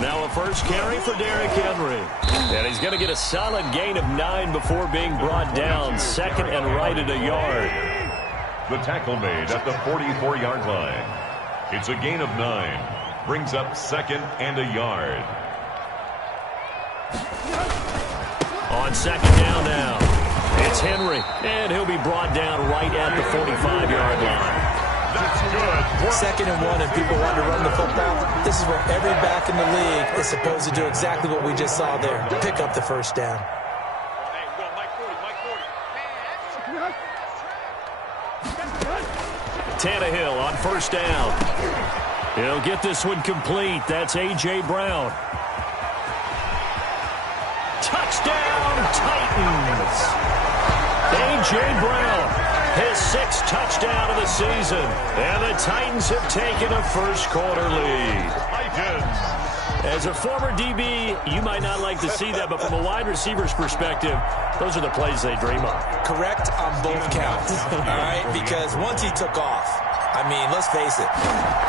Now a first carry for Derrick Henry. And he's going to get a solid gain of 9 before being brought down. Second and right at a yard. The tackle made at the 44-yard line. It's a gain of 9. Brings up second and a yard. On second down now, it's Henry, and he'll be brought down right at the 45-yard line. That's good. Second and 1, and people want to run the football. This is where every back in the league is supposed to do exactly what we just saw there. Pick up the first down. Tannehill on first down. He'll get this one complete. That's A.J. Brown. Touchdown, Titans. A.J. Brown, his 6th touchdown of the season. And the Titans have taken a first-quarter lead. As a former DB, you might not like to see that, but from a wide receiver's perspective, those are the plays they dream of. Correct on both counts, all right? Because once he took off, I mean, let's face it,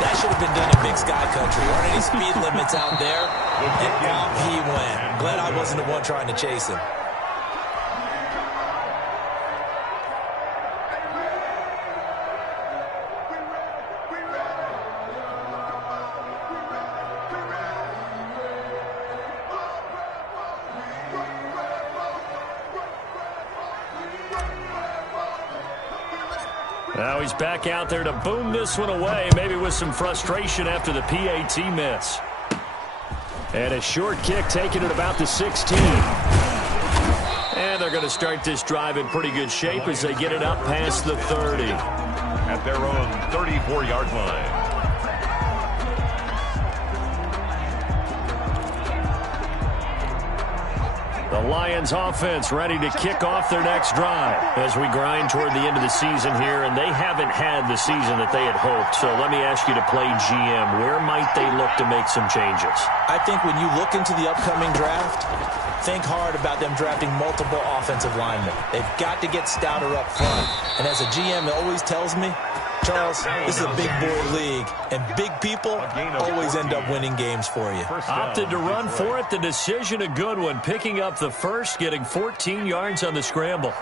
that should have been done in Big Sky Country. Aren't any speed limits out there? And out he went. Glad I wasn't the one trying to chase him. Now he's back out there to boom this one away, maybe with some frustration after the PAT miss. And a short kick taken at about the 16. And they're going to start this drive in pretty good shape as they get it up past the 30. At their own 34-yard line. The Lions offense ready to kick off their next drive as we grind toward the end of the season here, and they haven't had the season that they had hoped. So let me ask you to play GM. Where might they look to make some changes? I think when you look into the upcoming draft, think hard about them drafting multiple offensive linemen. They've got to get stouter up front. And as a GM always tells me, Charles, this is a big boy league, and big people always end up winning games for you. Opted to run for it. The decision a good one. Picking up the first, getting 14 yards on the scramble.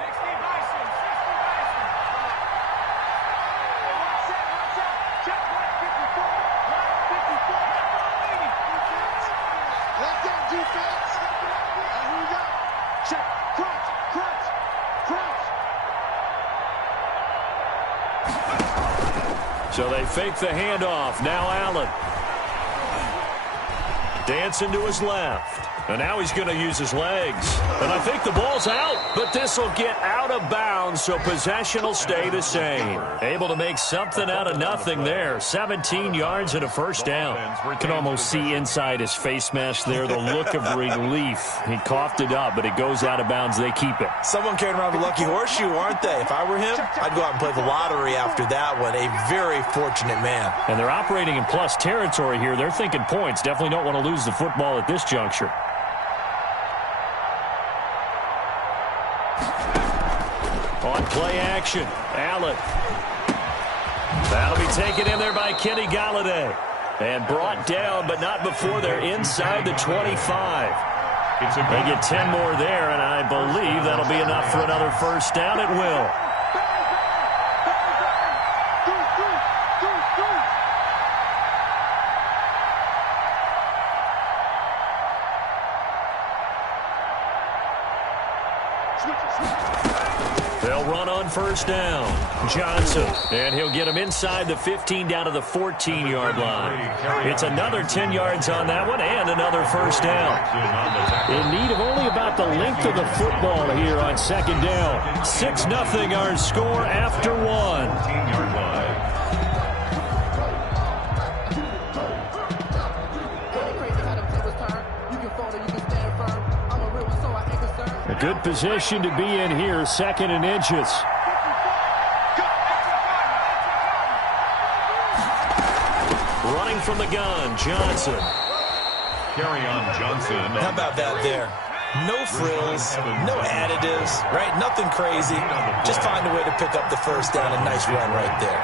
So they fake the handoff. Now Allen. Dancing to his left. And now he's going to use his legs. And I think the ball's out, but this will get out of bounds, so possession will stay the same. Able to make something out of nothing there. 17 yards and a first down. You can almost see inside his face mask there the look of relief. He coughed it up, but it goes out of bounds. They keep it. Someone carrying around the lucky horseshoe, aren't they? If I were him, I'd go out and play the lottery after that one. A very fortunate man. And they're operating in plus territory here. They're thinking points. Definitely don't want to lose the football at this juncture. On play action, Allen. That'll be taken in there by Kenny Galladay. And brought down, but not before they're inside the 25. They get 10 more there, and I believe that'll be enough for another first down. It will. They'll run on first down. Johnson, and he'll get him inside the 15 down to the 14-yard line. It's another 10 yards on that one and another first down. In need of only about the length of the football here on second down. 6-0 our score after one. A good position to be in here, 2nd and inches. Running from the gun, Johnson. Carry on Johnson. How about that there? No frills, no additives, right? Nothing crazy. Just find a way to pick up the first down. A nice run right there.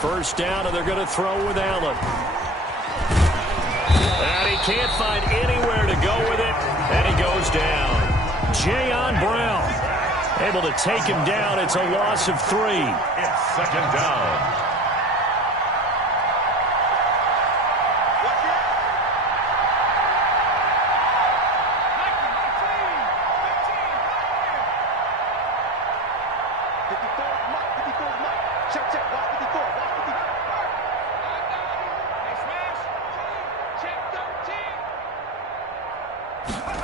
First down, and they're going to throw with Allen. And he can't find anywhere to go with it, and he goes down. Jayon Brown able to take him down. It's a loss of 3. It's second down.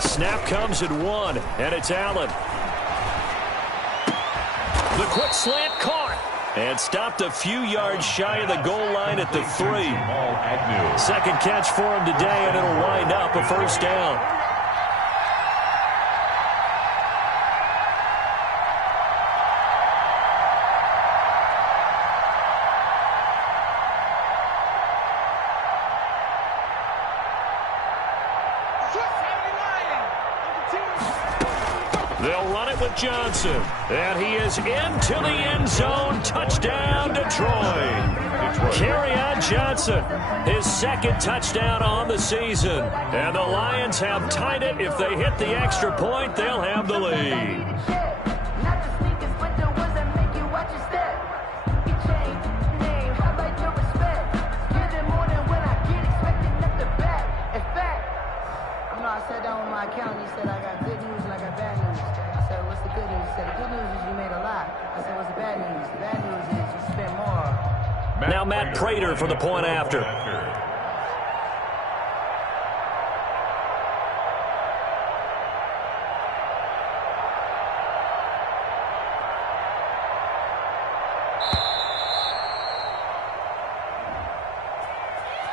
Snap comes at 1, and it's Allen. The quick slant caught and stopped a few yards shy of the goal line at the 3. Second catch for him today, and it'll wind up a first down. They'll run it with Johnson. And he is into the end zone. Touchdown, Detroit. Kerryon Johnson, his second touchdown on the season. And the Lions have tied it. If they hit the extra point, they'll have the lead. I sat down with my accountant. He said, I got good news and I got bad news. I said, what's the good news? He said, the good news is you made a lot. I said, what's the bad news? The bad news is you spent more. Now Matt Prater for the point after.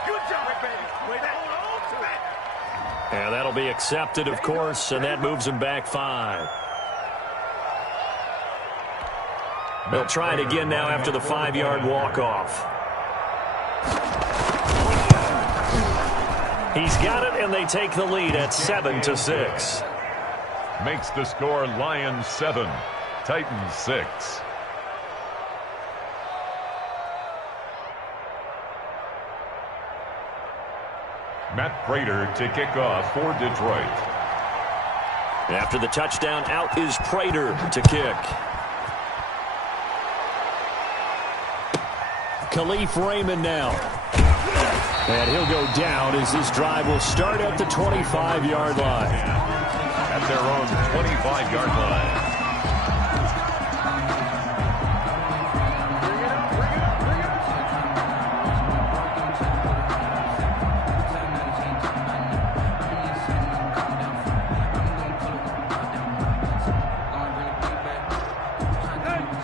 Good job, baby. Way that on. And that'll be accepted, of course, and that moves him back 5. They'll try it again now after the 5-yard walk-off. He's got it, and they take the lead at 7-6. Makes the score Lions 7, Titans 6. Matt Prater to kick off for Detroit. After the touchdown, out is Prater to kick. Khalif Raymond now. And he'll go down as this drive will start at the 25-yard line. At their own 25-yard line.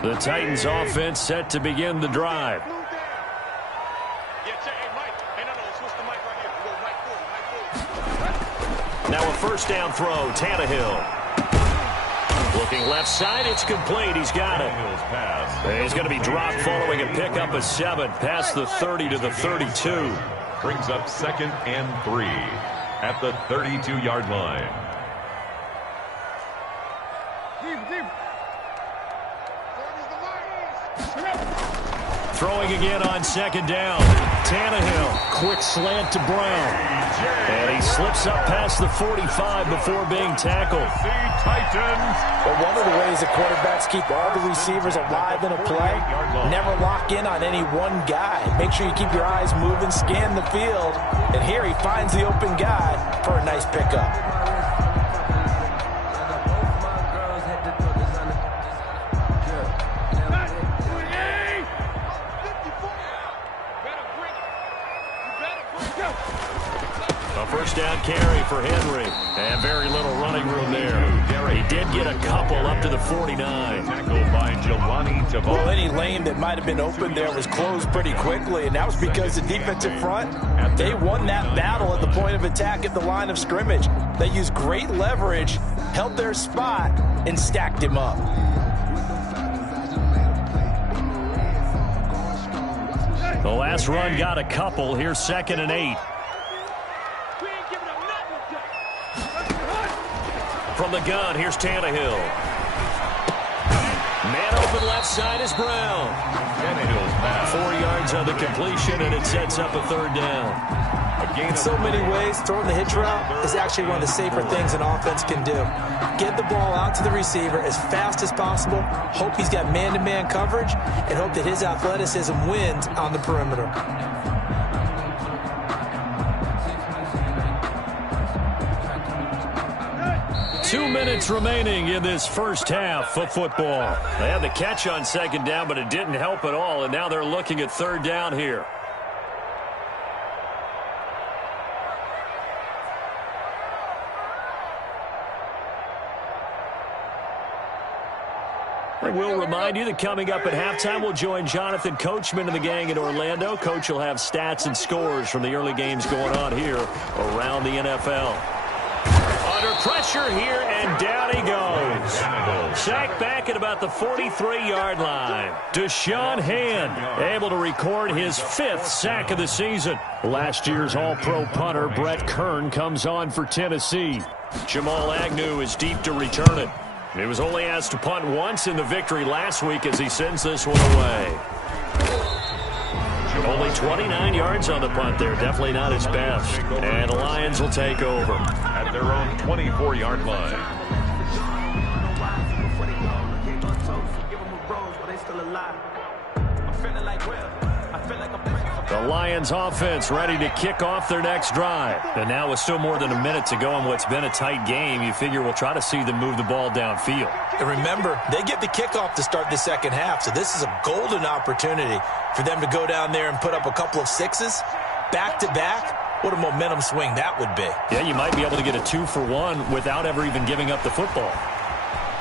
The Titans offense set to begin the drive. Now a first down throw, Tannehill. Looking left side, it's complete. He's got it. And he's going to be dropped following a pickup of 7 past the 30 to the 32. Brings up 2nd and 3 at the 32-yard line. Throwing again on 2nd down. Tannehill, quick slant to Brown. And he slips up past the 45 before being tackled. Well, one of the ways that quarterbacks keep all the receivers alive in a play, never lock in on any one guy. Make sure you keep your eyes moving, scan the field. And here he finds the open guy for a nice pickup. First down carry for Henry. And very little running room there. He did get a couple up to the 49. Tackled by Jelani Tavon. Well, any lane that might have been open there was closed pretty quickly, and that was because the defensive front, they won that battle at the point of attack at the line of scrimmage. They used great leverage, held their spot, and stacked him up. The last run got a couple. Here's 2nd and 8. From the gun, here's Tannehill. Man open left side is Brown. 4 yards on the completion, and it sets up a 3rd down. In so many ways, throwing the hitch route is actually one of the safer things an offense can do. Get the ball out to the receiver as fast as possible, hope he's got man-to-man coverage, and hope that his athleticism wins on the perimeter. Two minutes remaining in this first half of football. They had the catch on 2nd down, but it didn't help at all, and now they're looking at 3rd down here. I will remind you that coming up at halftime, we'll join Jonathan Coachman and the gang in Orlando. Coach will have stats and scores from the early games going on here around the NFL. Under pressure here, and down he goes. Sacked back at about the 43-yard line. Deshaun Hand able to record his 5th sack of the season. Last year's All-Pro punter Brett Kern comes on for Tennessee. Jamal Agnew is deep to return it. He was only asked to punt once in the victory last week as he sends this one away. Only 29 yards on the punt there. Definitely not his best. And the Lions will take over at their own 24-yard line. The Lions offense ready to kick off their next drive. And now with still more than a minute to go in what's been a tight game, you figure we'll try to see them move the ball downfield. And remember, they get the kickoff to start the second half, so this is a golden opportunity for them to go down there and put up a couple of 6s back-to-back. What a momentum swing that would be. Yeah, you might be able to get a 2-for-1 without ever even giving up the football.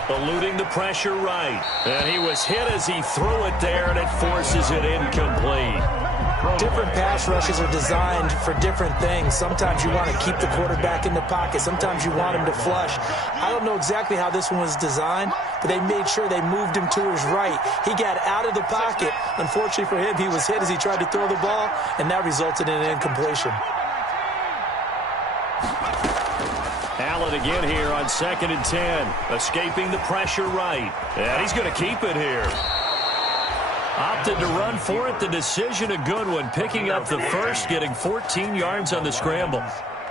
Eluding the pressure right. And he was hit as he threw it there, and it forces it incomplete. Different pass rushes are designed for different things. Sometimes you want to keep the quarterback in the pocket. Sometimes you want him to flush. I don't know exactly how this one was designed, but they made sure they moved him to his right. He got out of the pocket. Unfortunately for him, he was hit as he tried to throw the ball, and that resulted in an incompletion. Allen again here on 2nd and 10. Escaping the pressure right. And he's going to keep it here. Opted to run for it. The decision a good one. Picking up the first, getting 14 yards on the scramble.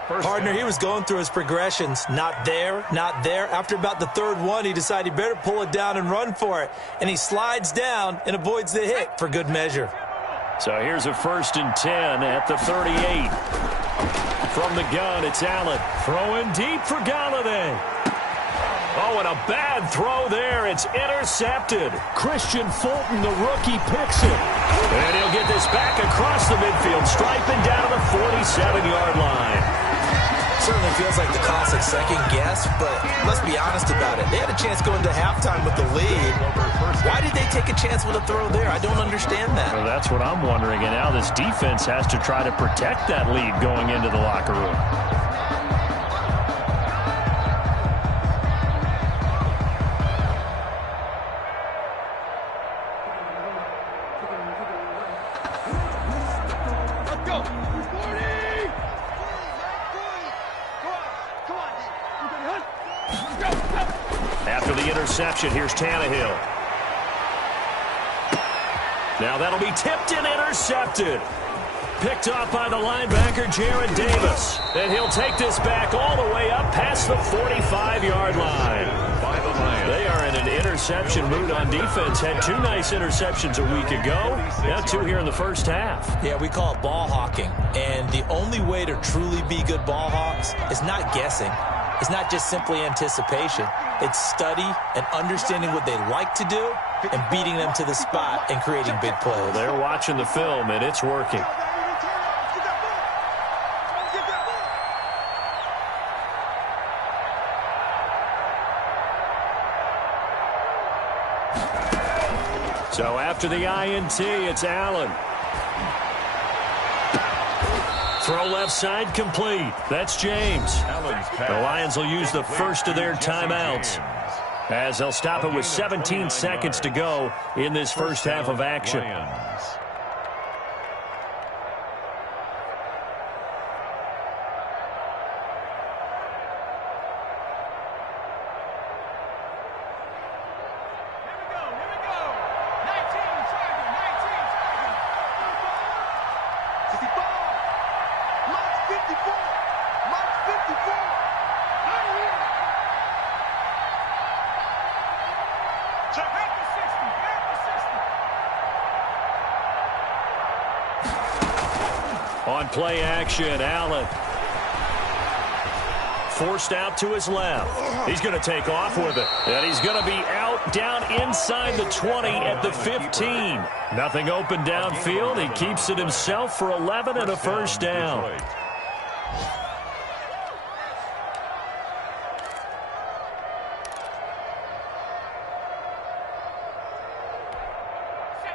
Partner, he was going through his progressions. Not there, not there. After about the 3rd one, he decided he better pull it down and run for it. And he slides down and avoids the hit for good measure. So here's a 1st and 10 at the 38. From the gun, it's Allen. Throwing deep for Galladay. Oh, and a bad throw there. It's intercepted. Christian Fulton, the rookie, picks it. And he'll get this back across the midfield, striping down to the 47-yard line. Certainly feels like the classic second guess, but let's be honest about it. They had a chance going to halftime with the lead. Why did they take a chance with a throw there? I don't understand that. Well, that's what I'm wondering. And now this defense has to try to protect that lead going into the locker room. After the interception, here's Tannehill. Now that'll be tipped and intercepted. Picked off by the linebacker, Jared Davis. And he'll take this back all the way up past the 45-yard line. They are in an interception mood on defense. Had 2 nice interceptions a week ago. Now 2 here in the first half. Yeah, we call it ball hawking. And the only way to truly be good ball hawks is not guessing. It's not just simply anticipation. It's study and understanding what they like to do and beating them to the spot and creating big plays. They're watching the film, and it's working. So after the INT, it's Allen. Throw left side complete. That's James. The Lions will use the first of their timeouts as they'll stop it with 17 seconds to go in this first half of action. On play action, Allen. Forced out to his left. He's going to take off with it. And he's going to be out down inside the 20 at the 15. Nothing open downfield. He keeps it himself for 11 and a first down.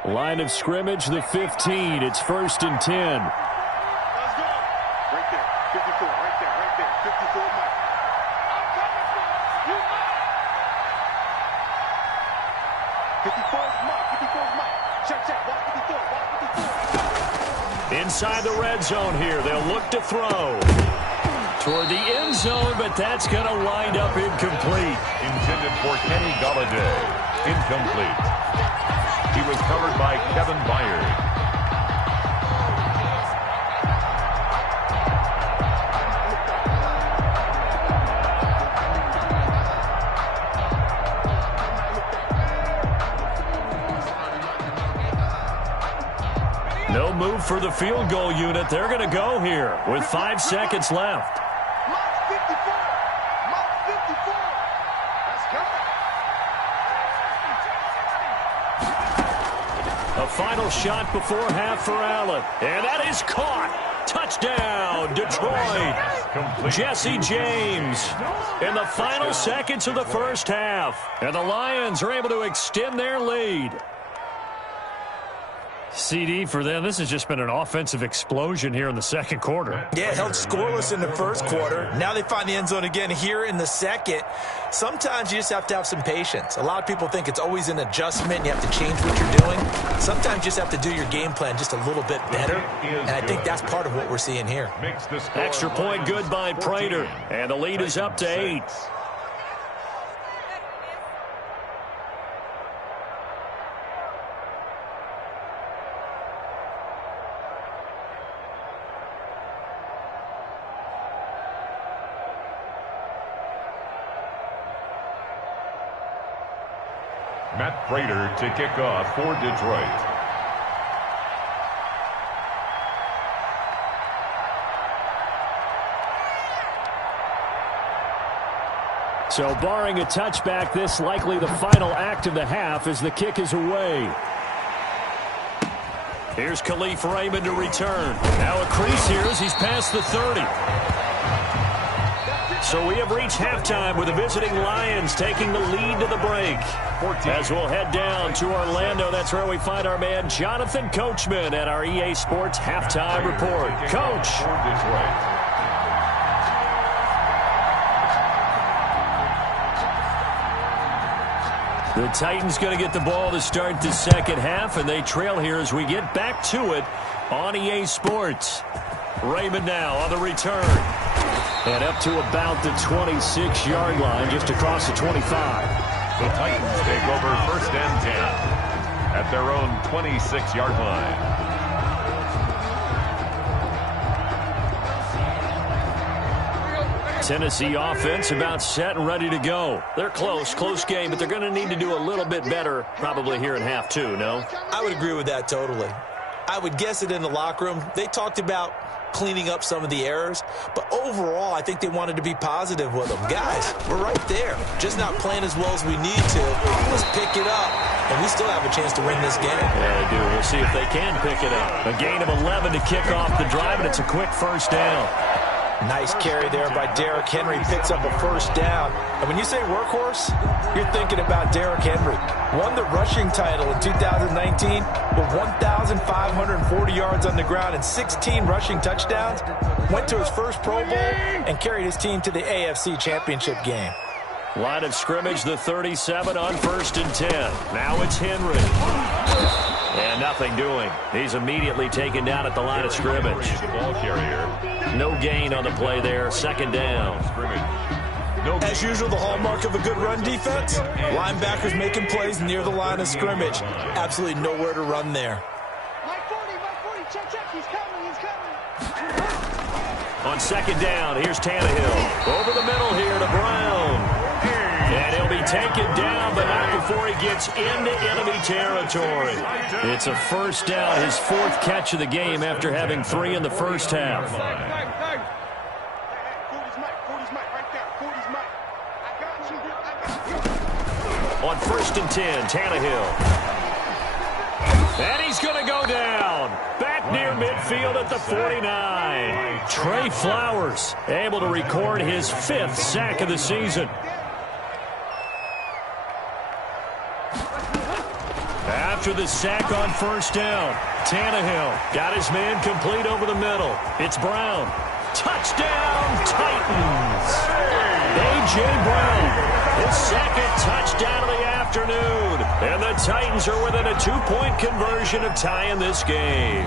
Line of scrimmage, the 15. It's 1st and 10. Inside the red zone here. They'll look to throw toward the end zone, but that's going to wind up incomplete. Intended for Kenny Galladay. Incomplete. He was covered by Kevin Byard. No move for the field goal unit. They're going to go here with 5 seconds left. A final shot before half for Allen. And that is caught. Touchdown, Detroit. Jesse James in the final seconds of the first half. And the Lions are able to extend their lead. CD for them. This has just been an offensive explosion here in the second quarter. Yeah, held scoreless in the first quarter. Now they find the end zone again here in the second. Sometimes you just have to have some patience. A lot of people think it's always an adjustment. You have to change what you're doing. Sometimes you just have to do your game plan just a little bit better. And I think that's part of what we're seeing here. Extra point good by Prater. And the lead is up to 8. Matt Prater to kick off for Detroit. So barring a touchback, this likely the final act of the half as the kick is away. Here's Khalif Raymond to return. Now a crease here as he's past the 30. So we have reached halftime with the visiting Lions taking the lead to the break. As we'll head down to Orlando, that's where we find our man Jonathan Coachman at our EA Sports Halftime Report. Coach. The Titans going to get the ball to start the second half, and they trail here as we get back to it on EA Sports. Raymond now on the return. And up to about the 26-yard line, just across the 25. The Titans take over 1st and 10 at their own 26-yard line. Tennessee offense about set and ready to go. They're close game, but they're going to need to do a little bit better probably here in half 2, no? I would agree with that totally. I would guess it in the locker room. They talked about cleaning up some of the errors, but overall I think they wanted to be positive with them. Guys, we're right there, just not playing as well as we need to. Let's pick it up, and we still have a chance to win this game. Yeah, they do. We'll see if they can pick it up. A gain of 11 to kick off the drive, and it's a quick first down. Nice carry there by Derrick Henry. Picks up a first down. And when you say workhorse, you're thinking about Derrick Henry. Won the rushing title in 2019 with 1,540 yards on the ground and 16 rushing touchdowns. Went to his first Pro Bowl and carried his team to the AFC Championship game. Line of scrimmage, the 37 on 1st and 10. Now it's Henry. And nothing doing. He's immediately taken down at the line of scrimmage. Ball carrier. No gain on the play there. Second down. As usual, the hallmark of a good run defense, linebackers making plays near the line of scrimmage. Absolutely nowhere to run there. Mike 40, check, he's coming. On second down, here's Tannehill. Over the middle here to Brown. And he'll be taken down, but not before he gets into enemy territory. It's a first down, his fourth catch of the game after having 3 in the first half. On 1st and 10, Tannehill. And he's going to go down. Back near midfield at the 49. Trey Flowers able to record his 5th sack of the season. After the sack on 1st down, Tannehill got his man complete over the middle. It's Brown. Touchdown, Titans. A.J. Brown, his 2nd touchdown of the afternoon. And the Titans are within a 2-point conversion of tying this game.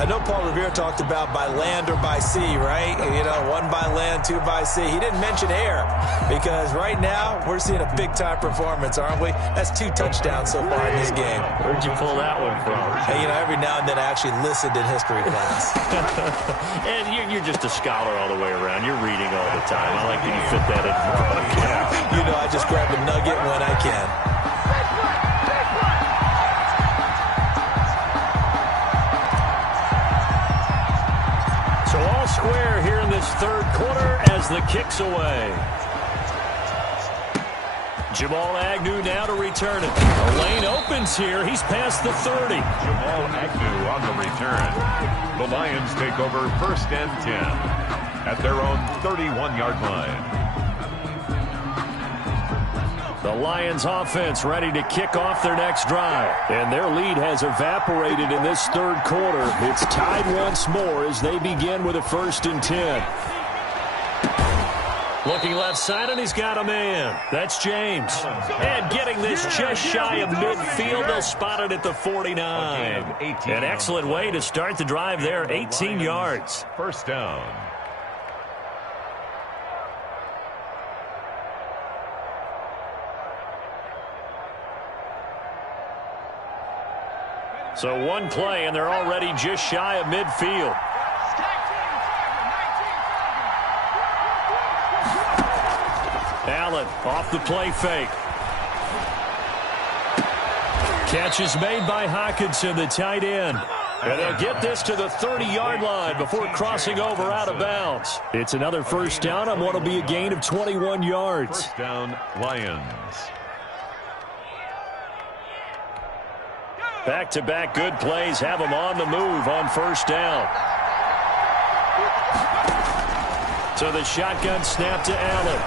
I know Paul Revere talked about by land or by sea, right? You know, 1 by land, 2 by sea. He didn't mention air because right now we're seeing a big-time performance, aren't we? That's 2 touchdowns so far in this game. Where'd you pull that one from? Hey, you know, every now and then I actually listened in history class. And you're just a scholar all the way around. You're reading all the time. I like that you fit that in the broadcast. You know, I just grab a nugget when I can. So all square here in this 3rd quarter as the kick's away. Jamal Agnew now to return it. The lane opens here. He's past the 30. Jamal Agnew on the return. The Lions take over 1st and 10 at their own 31-yard line. The Lions offense ready to kick off their next drive. And their lead has evaporated in this 3rd quarter. It's tied once more as they begin with a 1st and 10. Looking left side, and he's got a man. That's James. And getting this just shy of midfield, they'll spot it at the 49. An excellent way to start the drive there, 18 yards. 1st down. So 1 play, and they're already just shy of midfield. Allen off the play fake. Catch is made by Hockenson, the tight end. And they'll get this to the 30-yard line before crossing over out of bounds. It's another 1st down on what will be a gain of 21 yards. 1st down, Lions. Back-to-back good plays have them on the move on 1st down. So the shotgun snap to Allen.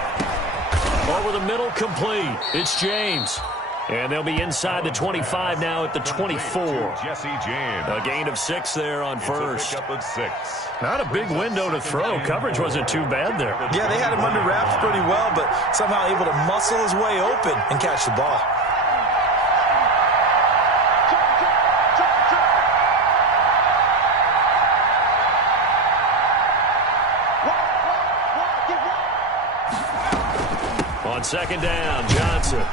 Over the middle, complete. It's James. And they'll be inside the 25 now at the 24. Jesse James. A gain of 6 there on 1st. Up at 6. Not a big window to throw. Coverage wasn't too bad there. Yeah, they had him under wraps pretty well, but somehow able to muscle his way open and catch the ball. On 2nd down, Johnson.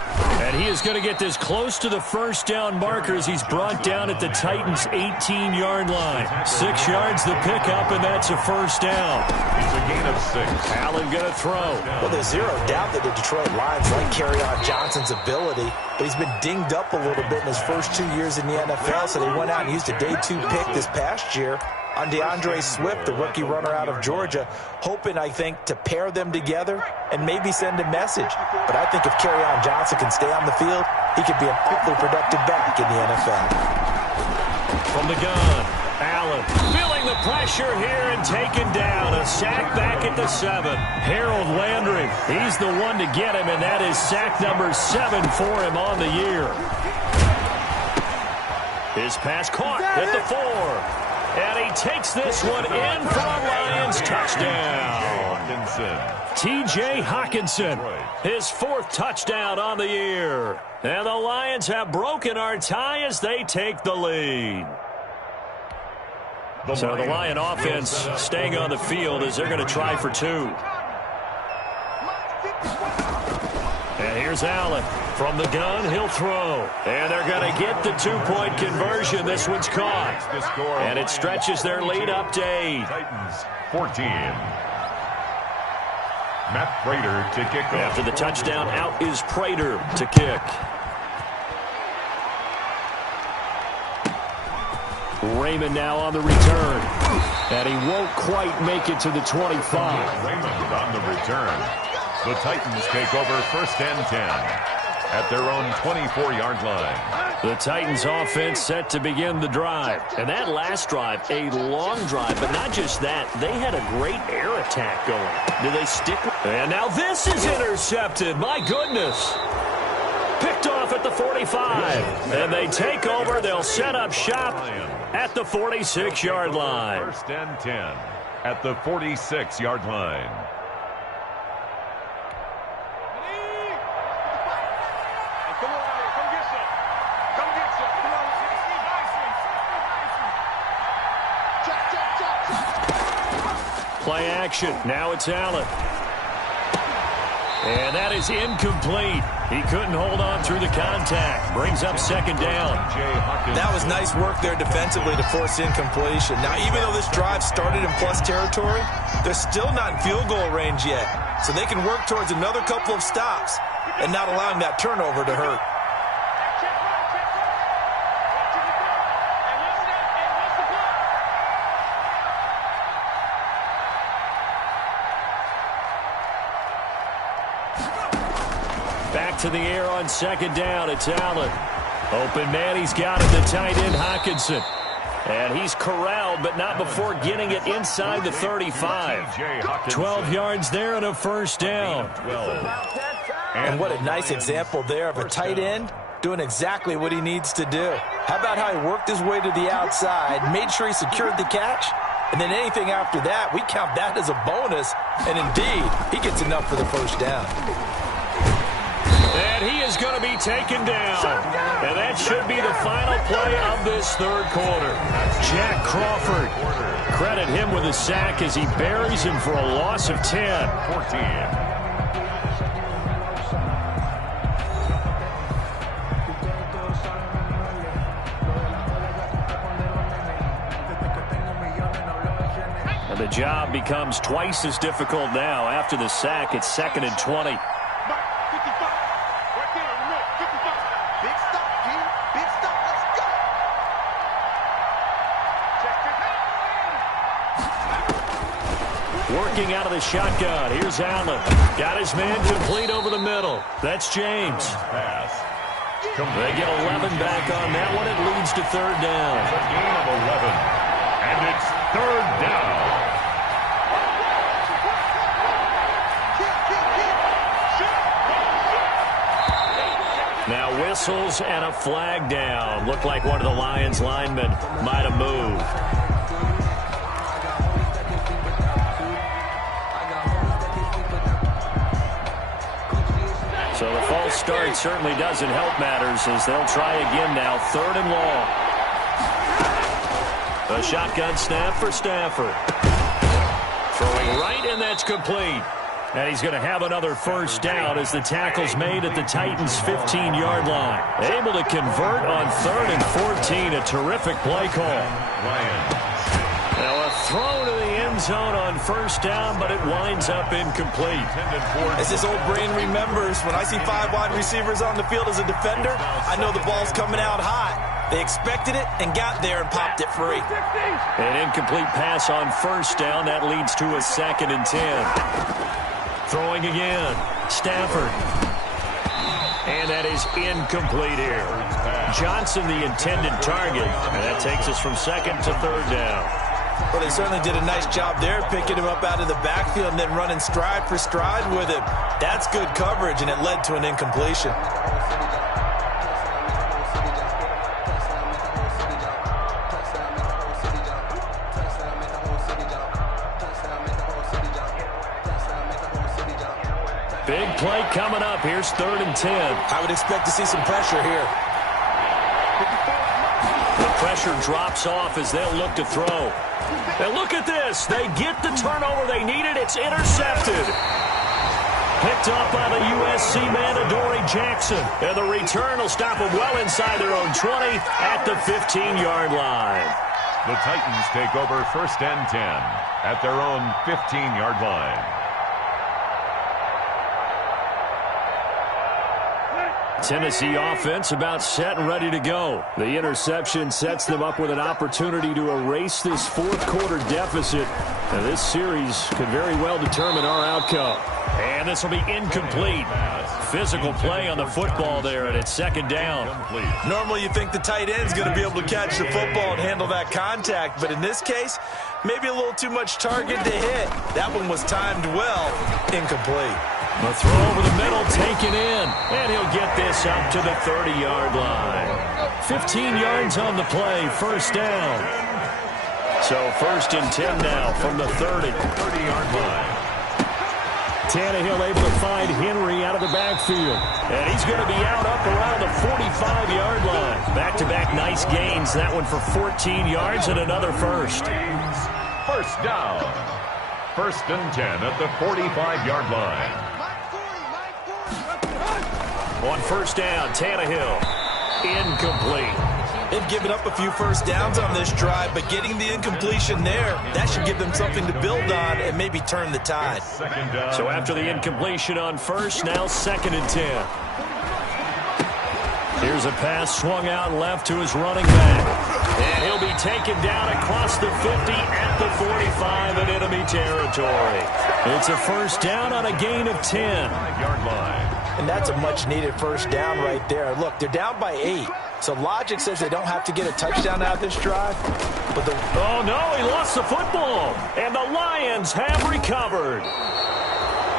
And he is going to get this close to the 1st down marker as he's brought down at the Titans' 18-yard line. 6 yards the pickup, and that's a 1st down. It's a gain of 6. Allen going to throw. Well, there's zero doubt that the Detroit Lions like Kerryon Johnson's ability, but he's been dinged up a little bit in his first 2 years in the NFL, so they went out and used a day 2 pick this past year on DeAndre Swift, the rookie runner out of Georgia, hoping, I think, to pair them together and maybe send a message. But I think if Kerryon Johnson can stay on the field, he could be an awfully productive back in the NFL. From the gun, Allen feeling the pressure here and taken down. A sack back at the 7. Harold Landry, he's the one to get him, and that is sack number 7 for him on the year. His pass caught at the 4. And he takes this one in for a Lions touchdown. T.J. Hockenson, his 4th touchdown on the year. And the Lions have broken our tie as they take the lead. So the Lion offense staying on the field as they're going to try for 2. And here's Allen. From the gun, he'll throw. And they're going to get the 2-point conversion. This one's caught. And it stretches their lead up to 8. Titans 14. Matt Prater to kick off. After the touchdown, out is Prater to kick. Raymond now on the return. And he won't quite make it to the 25. Raymond on the return. The Titans take over 1st and 10 at their own 24-yard line. The Titans offense set to begin the drive. And that last drive, a long drive, but not just that. They had a great air attack going. Did they stick? And now this is intercepted. My goodness. Picked off at the 45. And they take over. They'll set up shop at the 46-yard line. 1st and 10 at the 46-yard line. Play action. Now it's Allen. And that is incomplete. He couldn't hold on through the contact. Brings up 2nd down. That was nice work there defensively to force incompletion. Now, even though this drive started in plus territory, they're still not in field goal range yet. So they can work towards another couple of stops and not allowing that turnover to hurt. Back to the air on 2nd down. It's Allen. Open man. He's got it. The tight end, Hockenson. And he's corralled, but not before getting it inside the 35. 12 yards there and a 1st down. And what a nice example there of a tight end doing exactly what he needs to do. How about how he worked his way to the outside, made sure he secured the catch, and then anything after that, we count that as a bonus. And indeed, he gets enough for the 1st down. And he is going to be taken down. And that should be the final play of this 3rd quarter. Jack Crawford. Credit him with a sack as he buries him for a loss of 10. 14. The job becomes twice as difficult now. After the sack, it's 2nd and 20. Working out of the shotgun. Here's Allen. Got his man complete over the middle. That's James. They get 11 back on that one. It leads to 3rd down. It's a gain of 11. And it's 3rd down. Now whistles and a flag down. Looked like one of the Lions linemen might have moved. So the false start certainly doesn't help matters as they'll try again now. 3rd and long. A shotgun snap for Stafford. Throwing right, and that's complete. And he's going to have another 1st down as the tackle's made at the Titans' 15-yard line. Able to convert on 3rd and 14. A terrific play call. Now a throw to the end zone on 1st down, but it winds up incomplete. As his old brain remembers, when I see 5 wide receivers on the field as a defender, I know the ball's coming out hot. They expected it and got there and popped it free. An incomplete pass on 1st down. That leads to a 2nd and 10. Throwing again. Stafford. And that is incomplete here. Johnson, the intended target. And that takes us from 2nd to 3rd down. Well, they certainly did a nice job there, picking him up out of the backfield and then running stride for stride with him. That's good coverage, and it led to an incompletion. Big play coming up. Here's 3rd and 10. I would expect to see some pressure here. The pressure drops off as they'll look to throw. And look at this. They get the turnover they needed. It's intercepted. Picked up by the USC man, Adoree Jackson. And the return will stop them well inside their own 20 at the 15-yard line. The Titans take over 1st and 10 at their own 15-yard line. Tennessee offense about set and ready to go. The interception sets them up with an opportunity to erase this fourth-quarter deficit. Now, this series could very well determine our outcome. And this will be incomplete. Physical play on the football there, and it's second down. Normally you think the tight end's going to be able to catch the football and handle that contact, but in this case, maybe a little too much target to hit. That one was timed well. Incomplete. The throw over the middle, taken in, and he'll get this up to the 30-yard line. 15 yards on the play, first down. So first and 10 now from the 30-yard line. Tannehill able to find Henry out of the backfield. And he's going to be out up around the 45-yard line. Back-to-back nice gains. That one for 14 yards and another first. First down. First and 10 at the 45-yard line. On first down, Tannehill. Incomplete. They've given up a few first downs on this drive, but getting the incompletion there, that should give them something to build on and maybe turn the tide. So after the incompletion on first, now second and 10. Here's a pass swung out left to his running back. And he'll be taken down across the 50 at the 45 in enemy territory. It's a first down on a gain of 10. And that's a much-needed first down right there. Look, they're down by 8. So logic says they don't have to get a touchdown out of this drive. But oh, no, he lost the football. And the Lions have recovered.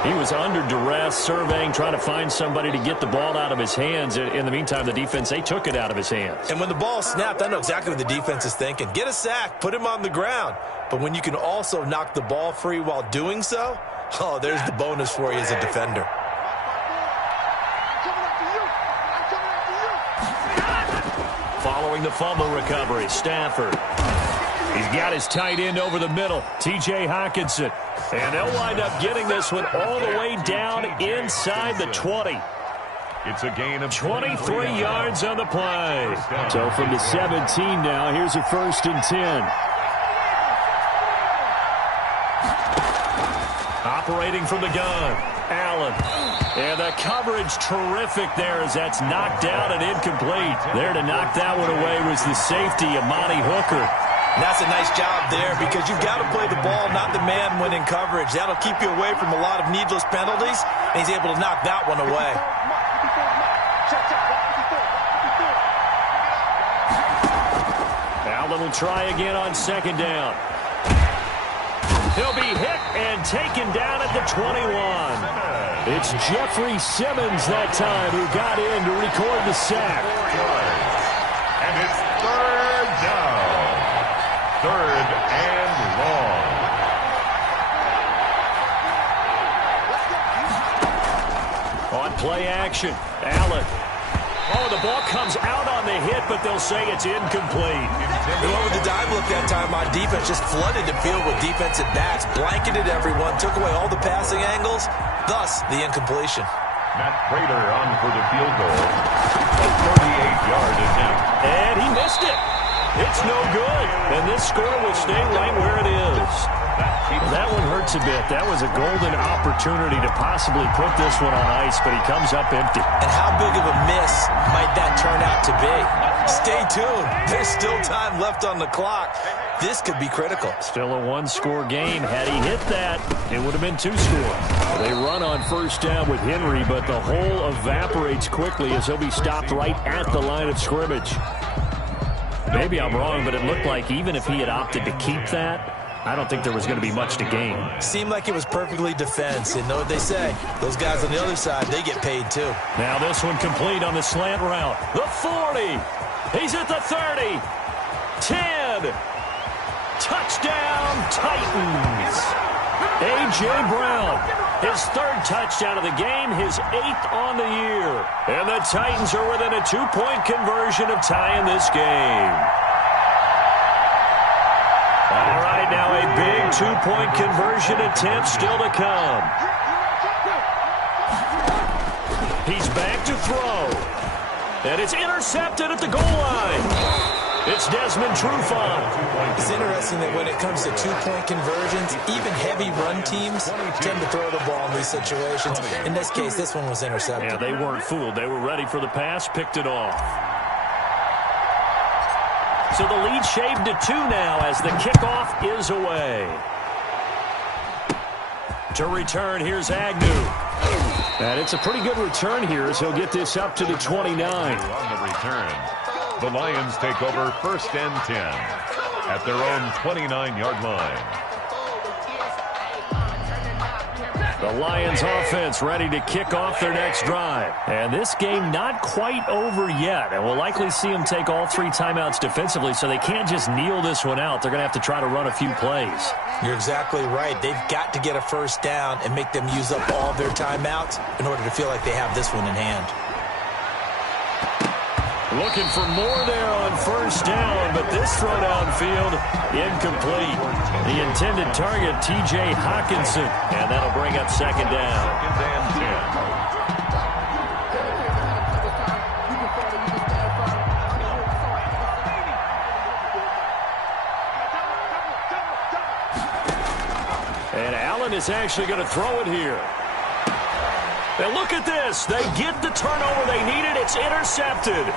He was under duress, surveying, trying to find somebody to get the ball out of his hands. In the meantime, the defense, they took it out of his hands. And when the ball snapped, I know exactly what the defense is thinking. Get a sack, put him on the ground. But when you can also knock the ball free while doing so, oh, there's the bonus for you as a defender. Following the fumble recovery, Stafford. He's got his tight end over the middle, T.J. Hockenson. And they'll wind up getting this one all the way down inside the 20. It's a gain of 23 yards on the play. So from the 17 now, here's a first and 10. Operating from the gun, Allen. And the coverage terrific there as that's knocked out and incomplete. There to knock that one away was the safety, Amani Hooker. And that's a nice job there because you've got to play the ball, not the man when in coverage. That'll keep you away from a lot of needless penalties, and he's able to knock that one away. Allen will try again on second down. He'll be hit and taken down at the 21. It's Jeffrey Simmons that time who got in to record the sack. And it's third down. Third and long. On play action, Allen. Oh, the ball comes out on the hit, but they'll say it's incomplete. Whoever the dive look that time on defense just flooded the field with defensive backs, blanketed everyone, took away all the passing angles, thus the incompletion. Matt Prater on for the field goal. A 38-yard attempt. And he missed it. It's no good. And this score will stay right where it is. That one hurts a bit. That was a golden opportunity to possibly put this one on ice, but he comes up empty. And how big of a miss might that turn out to be? Stay tuned. There's still time left on the clock. This could be critical. Still a one-score game. Had he hit that, it would have been 2 scores. They run on first down with Henry, but the hole evaporates quickly as he'll be stopped right at the line of scrimmage. Maybe I'm wrong, but it looked like even if he had opted to keep that, I don't think there was going to be much to gain. Seemed like it was perfectly defense. And know what they say? Those guys on the other side, they get paid too. Now this one complete on the slant route. The 40. He's at the 30. 10. Touchdown, Titans. A.J. Brown, his 3rd touchdown of the game, his 8th on the year. And the Titans are within a 2-point conversion of tying this game. All right, now a big 2-point conversion attempt still to come. He's back to throw. And it's intercepted at the goal line. It's Desmond Trufant. It's interesting that when it comes to two-point conversions, even heavy run teams tend to throw the ball in these situations. In this case, this one was intercepted. Yeah, they weren't fooled. They were ready for the pass, picked it off. So the lead shaved to 2 now as the kickoff is away. To return, here's Agnew. And it's a pretty good return here as he'll get this up to the 29. On the return, the Lions take over 1st and 10 at their own 29-yard line. The Lions offense ready to kick off their next drive. And this game not quite over yet. And we'll likely see them take all 3 timeouts defensively, so they can't just kneel this one out. They're going to have to try to run a few plays. You're exactly right. They've got to get a first down and make them use up all their timeouts in order to feel like they have this one in hand. Looking for more there on 1st down, but this throw downfield incomplete. The intended target, T.J. Hawkinson, and that'll bring up 2nd down. 2nd and 10. And Allen is actually going to throw it here. And look at this. They get the turnover they needed. It's intercepted.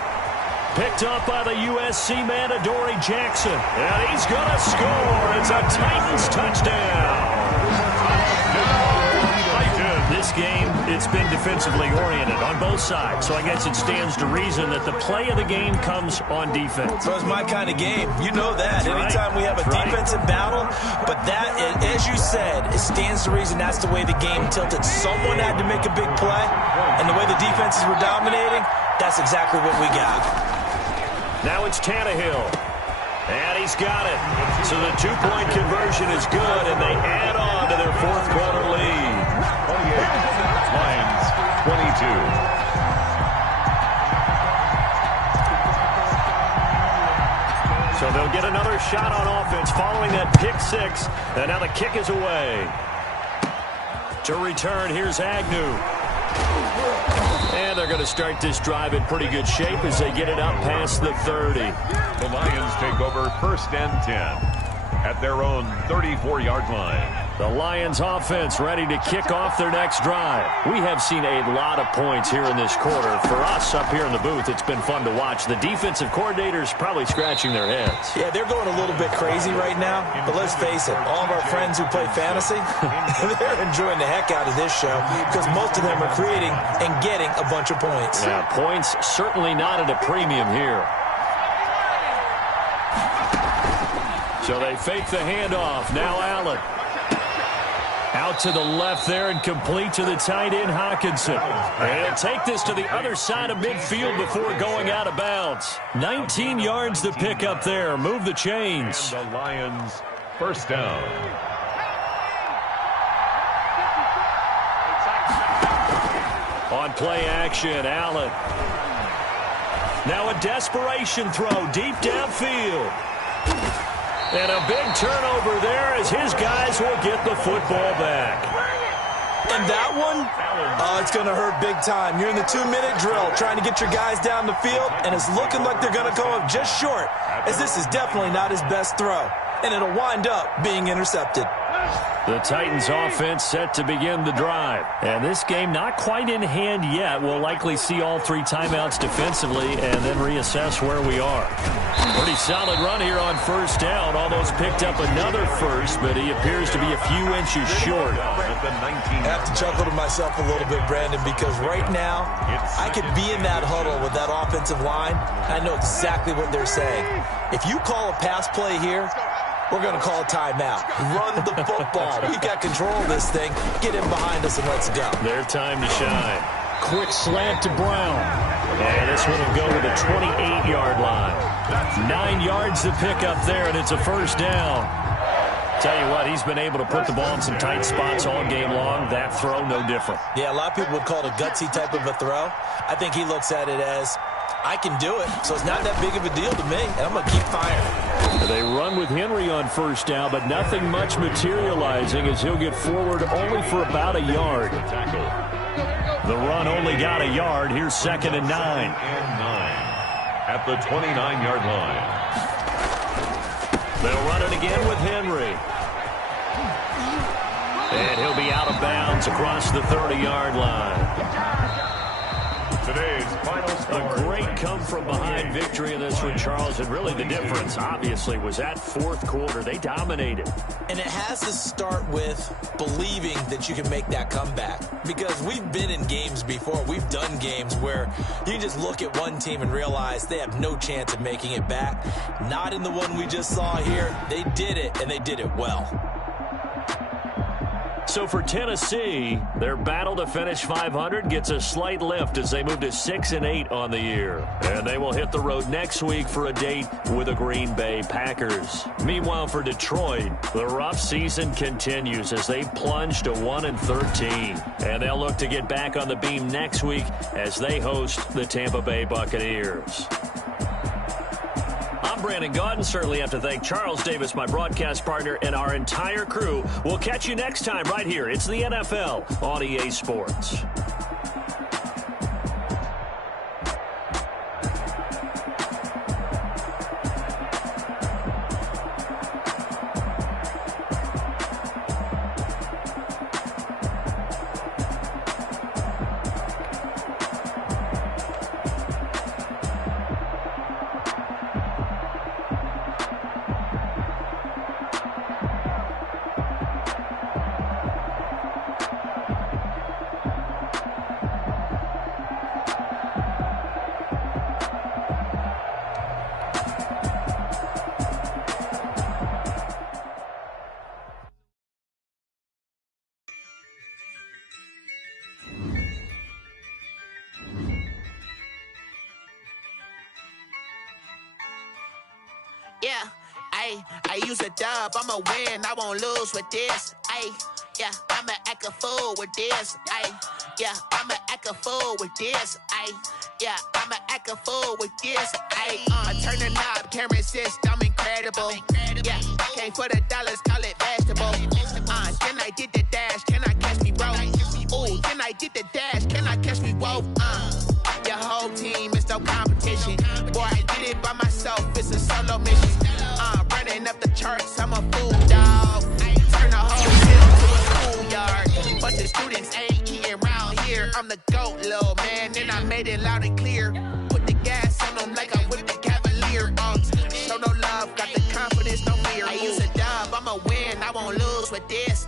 Picked up by the USC man, Adoree Jackson. And he's going to score. It's a Titans touchdown. This game, it's been defensively oriented on both sides. So I guess it stands to reason that the play of the game comes on defense. So it's my kind of game. You know that. Anytime we have a defensive battle. But that, as you said, it stands to reason that's the way the game tilted. Someone had to make a big play. And the way the defenses were dominating, that's exactly what we got. Now it's Tannehill. And he's got it. So the 2-point conversion is good, and they add on to their 4th quarter lead. 28. Lions 22. So they'll get another shot on offense following that pick 6. And now the kick is away. To return, here's Agnew. And they're going to start this drive in pretty good shape as they get it up past the 30. The Lions take over 1st and 10 at their own 34-yard line. The Lions offense ready to kick off their next drive. We have seen a lot of points here in this quarter. For us up here in the booth, it's been fun to watch. The defensive coordinators probably scratching their heads. Yeah, they're going a little bit crazy right now. But let's face it, all of our friends who play fantasy, they're enjoying the heck out of this show because most of them are creating and getting a bunch of points. Yeah, points certainly not at a premium here. So they fake the handoff. Now Allen. Out to the left there and complete to the tight end, Hawkinson. And he'll take this to the other side of midfield before going out of bounds. 19 yards to pick up there. Move the chains. And the Lions 1st down. On play action, Allen. Now a desperation throw deep downfield. And a big turnover there as his guys will get the football back. And that one, it's going to hurt big time. You're in the 2-minute drill trying to get your guys down the field, and it's looking like they're going to come up just short, as this is definitely not his best throw. And it'll wind up being intercepted. The Titans offense set to begin the drive. And this game not quite in hand yet. We'll likely see all 3 timeouts defensively and then reassess where we are. Pretty solid run here on 1st down. Almost picked up another first, but he appears to be a few inches short. I have to chuckle to myself a little bit, Brandon, because right now I could be in that huddle with that offensive line. I know exactly what they're saying. If you call a pass play here, we're going to call a timeout. Run the football. We've got control of this thing. Get in behind us and let's go. Their time to shine. Quick slant to Brown. And this one will go to the 28-yard line. 9 yards to pick up there, and it's a 1st down. Tell you what, he's been able to put the ball in some tight spots all game long. That throw, no different. Yeah, a lot of people would call it a gutsy type of a throw. I think he looks at it as, I can do it, so it's not that big of a deal to me, and I'm going to keep firing. They run with Henry on 1st down, but nothing much materializing as he'll get forward only for about a yard. The run only got a yard. Here's 2nd and 9. At the 29-yard line. They'll run it again with Henry. And he'll be out of bounds across the 30-yard line. Today's final score. A great come-from-behind victory in this one, Charles. And really the difference, obviously, was that fourth quarter. They dominated. And it has to start with believing that you can make that comeback. Because we've been in games before. We've done games where you just look at one team and realize they have no chance of making it back. Not in the one we just saw here. They did it, and they did it well. So for Tennessee, their battle to finish 500 gets a slight lift as they move to 6-8 on the year. And they will hit the road next week for a date with the Green Bay Packers. Meanwhile, for Detroit, the rough season continues as they plunge to 1-13. And they'll look to get back on the beam next week as they host the Tampa Bay Buccaneers. I'm Brandon Gaudin. Certainly have to thank Charles Davis, my broadcast partner, and our entire crew. We'll catch you next time right here. It's the NFL on EA Sports. Yeah, I use a dub, I'ma win, I won't lose with this. Yeah, I'ma act a fool with this. Yeah, I'ma act a fool with this. Yeah, I'ma act a fool with this. I turn the knob, can't resist, I'm incredible. Yeah, came for the dollars, call it vegetable. Then I did the dash, can I catch me, bro? Ooh, then I did the dash, can I catch me, whoa? Your whole team is no competition. Boy, I did it by myself, it's a solo mission. Running up the charts, I'm a fool, dog. Turn the whole city to a schoolyard. But the students ain't eating around here. I'm the GOAT, little man, and I made it loud and clear. Put the gas on them like I'm with the Cavalier. Show no love, got the confidence, no fear. I use a dub, I'ma win, I won't lose with this.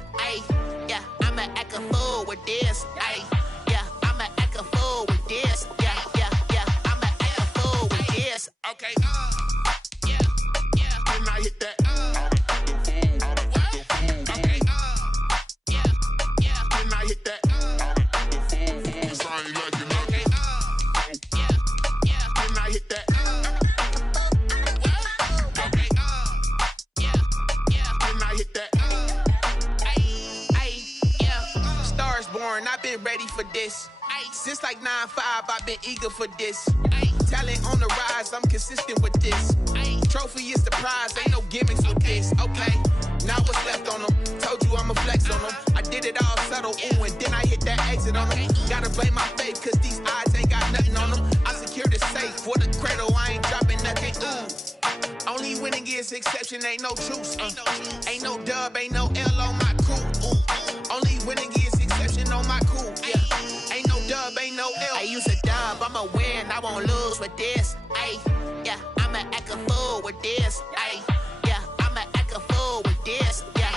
Yeah, I'ma act a fool with this. Yeah, I'ma act a fool with this. Yeah, I'ma act a fool with this. Okay. Then I hit that. Okay. Then I hit that. I ain't like it, okay. Then I hit that. Okay. Then I hit that. Yeah. Stars born, I've been ready for this. Since like 9-5, I've been eager for this. Talent on the rise, I'm consistent with this. Trophy is the prize, ain't no gimmicks with this. Okay, now what's left on them? Told you I'ma flex on them. I did it all subtle, ooh, and then I hit that exit on them. Gotta blame my faith, cause these odds ain't got nothing on them. I secured the safe for the cradle, I ain't dropping nothing, ooh. Only winning is exception, ain't no truce. Ain't no dub, ain't no L on my crew, ooh. Only winning is exception on my crew, yeah. Ain't no dub, ain't no L. I use a dub, I'ma win, I won't lose with this. Yeah, I'ma act a fool with this. Yeah, I'ma act a fool with this. Yeah,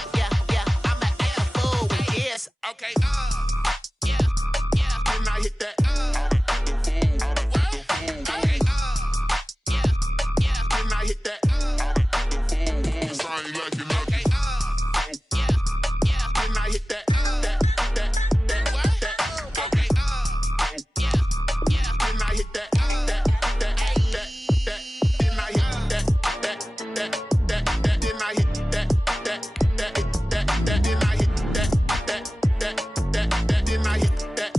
I'ma act a fool with this. Okay. Then I hit that. Okay. Then I hit that. I ain't like it, okay. Then I hit that. Okay. Then I hit that. Then I hit that.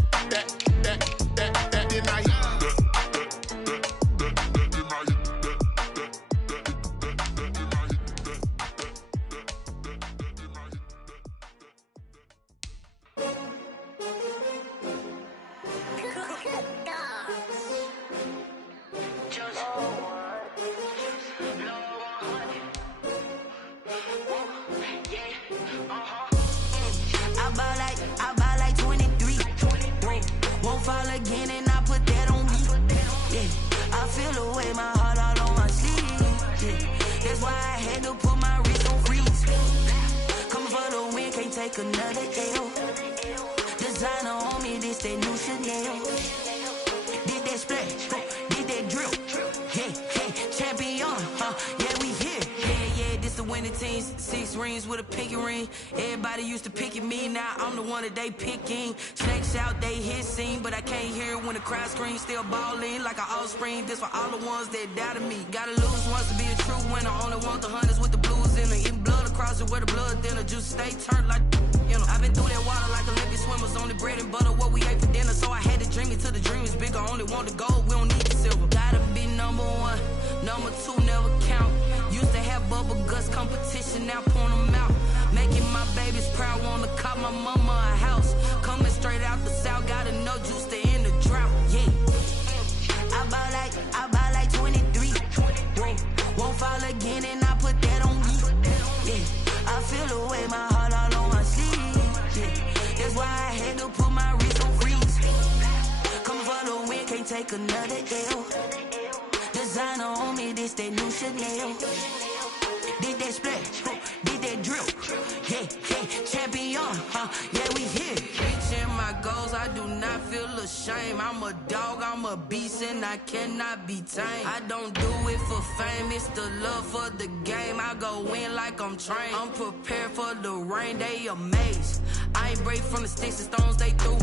take another L. Designer on me, this that new Chanel. Did that splash, did that drill. Yeah, champion, yeah, we here. Yeah, this the winning team. 6 rings with a pinky ring. Everybody used to pick at me, now I'm the one that they picking. Snakes out, they hit scene, but I can't hear it when the crowd screams. Still balling like an offspring. This for all the ones that doubted me. Gotta lose once to be a true winner. Only want the hunters with the blues in it. Eating blood across it where the blood thinner. Juice stay turned like, you know. I've been through that water like Olympic swimmers. Only bread and butter, what we ate for dinner. So I had to dream it till the dream is bigger. Only want the gold, we don't need the silver. Gotta be number 1, number 2 never count. Used to have bubble guts competition, now point them out. Making my babies proud, wanna cop my mama a house. Coming straight out the south, gotta know juice to end the drought. Yeah, I buy like 23. Won't fall again, and I put that on me. Yeah, I feel the way, my heart all on my sleeve. Yeah, that's why I had to put my wrist on freeze. Coming for the win, can't take another L. Designer on me, this that new Chanel. Did that splash, did that drill. Yeah, champion, yeah, we here. Reaching my goals, I do not feel ashamed. I'm a dog, I'm a beast, and I cannot be tamed. I don't do it for fame, it's the love for the game. I go in like I'm trained. I'm prepared for the rain, they amazed. I ain't break from the sticks and stones they threw.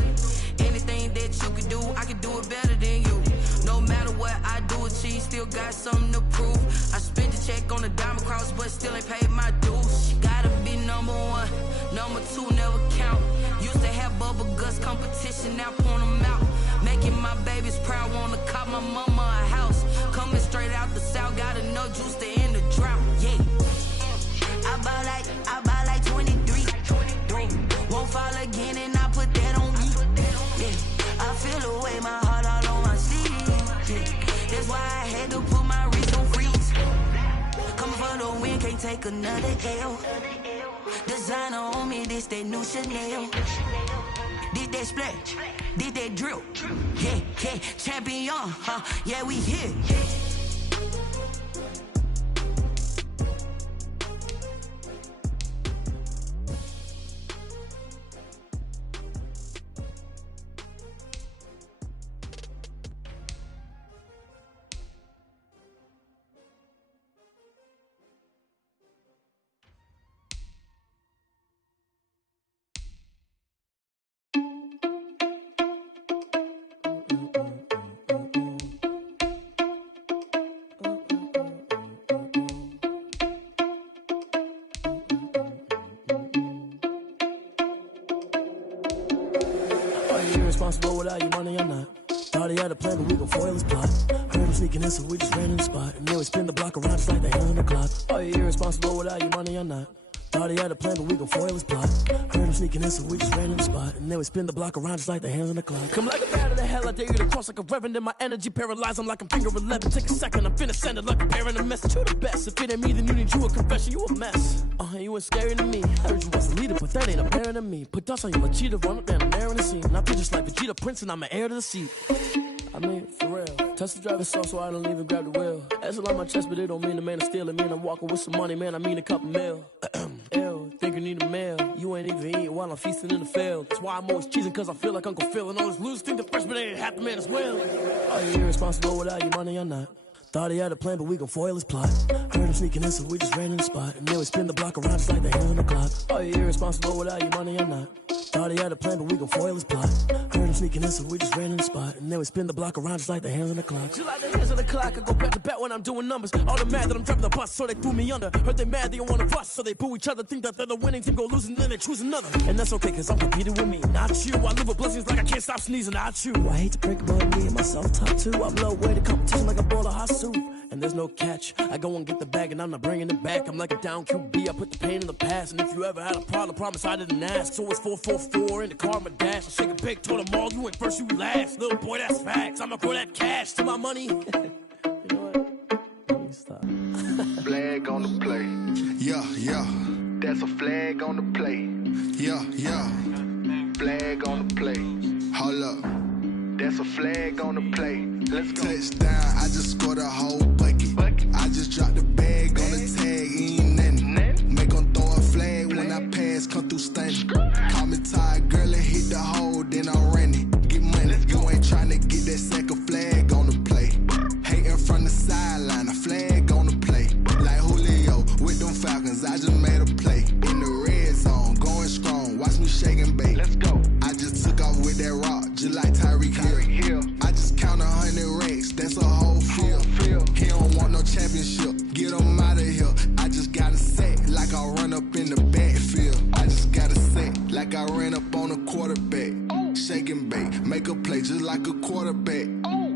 Anything that you can do, I can do it better than you. No matter what I do, achieve, still got something to prove. I spent the check on the diamond cross, but still ain't paid my dues. Gotta be number 1, number 2 never count. Used to have bubble guts competition, now point them out. Making my babies proud, wanna cop my mama a house. Coming straight out the south, gotta know juice to end the drought. Yeah, I buy like 23. Won't fall again, and I put that on me. Yeah, I feel the way, my heart all on my sleeve. Yeah, that's why I had to put my wrist on freeze. Coming for the win, can't take another L. Designer on me, this that new Chanel. Did that splash, did that drill. Yeah, champion, yeah, we here. Responsible without your money or not. Thought he had a plan, but we gon' foil his plot. Heard him sneaking in, so we just ran in the spot. And then we spin the block around just like the hands on the clock. Are you irresponsible without your money or not? Thought he had a plan, but we gon' foil his plot. Heard him sneaking in, so we just ran in the spot. And then we spin the block around just like the hands on the clock. Come like a bat of the hell, I dare you to cross like a reverend. In my energy paralyzed, I'm like I'm finger 11. Take a second, I'm finna send it like a bearing a message. You the best, if it ain't me, then you need you a confession. You a mess, you ain't scary to me. I heard you was a leader, but that ain't apparent to me. Put dust on you, a cheetah, run up down the air in the scene. And I feel just like Vegeta Prince, and I'm an heir to the seat. I mean, for real. Touch the driver's soft, so I don't even grab the wheel. That's on my chest, but it don't mean the man is stealing. Man, I'm walking with some money, man, I mean a couple mil. Ew, think you need a meal. You ain't even eating while I'm feasting in the field. That's why I'm always cheesing, cause I feel like Uncle Phil. And all those losers think the freshman ain't half the man as well. Are you irresponsible without your money or not? Thought he had a plan, but we gon' foil his plot. Heard him sneaking in, so we just ran in the spot. And then we spin the block around just like the hands on the clock. Are you irresponsible without your money or not? Thought he had a plan, but we gon' foil his plot. Heard him sneaking in, so we just ran in the spot. And then we spin the block around just like the hands on the clock. Just like the hands on the clock, I go back to back when I'm doing numbers. All the mad that I'm driving the bus, so they threw me under. Heard they mad, they don't wanna bust, so they boo each other. Think that they're the winning team, go losing, then they choose another. And that's okay, cause I'm competing with me, not you. I live with blessings like I can't stop sneezing, not you. I hate to break about me and myself top two. I'm low way to competition like a bowl of hot soup. And there's no catch. I go and get the bag and I'm not bringing it back. I'm like a down QB, I put the pain in the past. And if you ever had a problem, promise I didn't ask. So it's 444 in the car, my dash. I shake a big, told them all, you went first, you last. Little boy, that's facts. I'ma throw that cash to my money. You know what? Let me stop. Flag on the play. Yeah, yeah. That's a flag on the play. Yeah, yeah. Flag on the play. Hold up. That's a flag on the play. Let's go. Touchdown, I just scored a whole bucket. I just dropped the bag on the tag, ain't nothing. Make them throw a flag when I pass, come through stunning. championship. Get them out of here. I just gotta set like I run up in the backfield. I just gotta set like I ran up on a quarterback. Shake and bake, make a play just like a quarterback.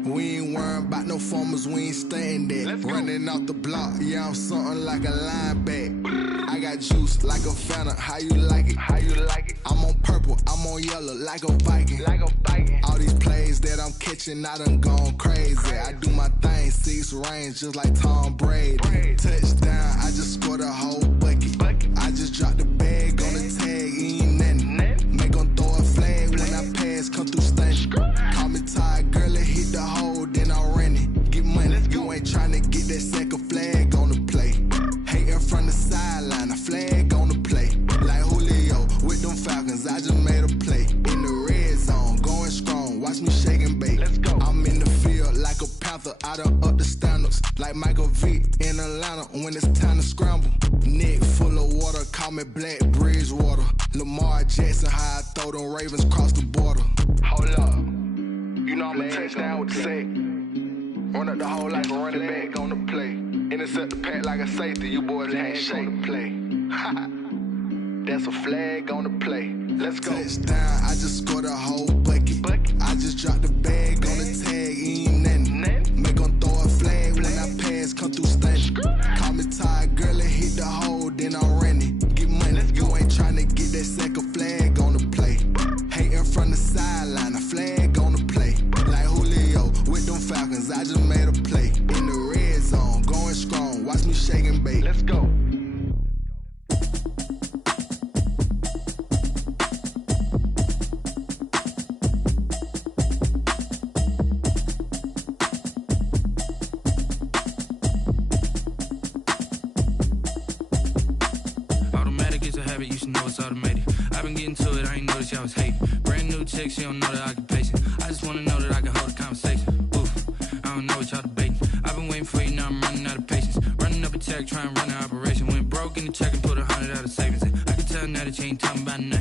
We ain't worrying about no formers, we ain't staying there. Running off the block, yeah, I'm something like a linebacker. I got juice like a Fanta, how you like it? How you like it? I'm on purple, I'm on yellow like a Viking. Like a Viking. All these plays that I'm catching, I done gone crazy. I do my thing, 6 range just like Tom Brady. Touchdown, I just scored a whole bucket. I just dropped the bag on the tag, ain't nothing. Make 'em throw a flag when I pass, come through stunning. Call me tired, girl, it hit the hole, then I ran it. Get money, you ain't tryna get that second flag on the play. Hating from the sideline, a flag on the play. Like Julio with them Falcons, I just made a play. In the red zone, going strong, watch me shake and bake. Let's go. I'm in the field like a Panther, I done up the standards. Like Michael Vick in Atlanta when it's time to scramble. Neck full of water, call me Black Bridgewater. Lamar Jackson, how I throw them Ravens cross the border. Hold up. You know I'm a touchdown with the sack. Run up the hole like a running back on the play. Intercept the pack like a safety, you boys can't shake the play. That's a flag on the play. Let's go. Touchdown, I just scored a whole bucket. I just dropped the bag on the tag, ain't nothing. Make 'em throw a flag when I pass, come through stunning. Call me tired, girl, it hit the hole, then I ran it. Get money, you ain't tryna get that second flag on the play. Hating from the sideline, a flag on the play. Like Julio with them Falcons, I just made a play. In the red zone, going strong, watch me shake and bake. Let's go. Automatic is a habit, you should know it's automated. I've been getting to it, I ain't noticed y'all was hating. Brand new chick, she don't know that I can pace it. I just wanna know that I can hold a conversation. Oof, I don't know what y'all debating. I've been waiting for you, now I'm running out of patience. Running up a check, trying to run an operation. Went broke in the check and put 100 out of savings. I can tell now that you ain't talking about nothing.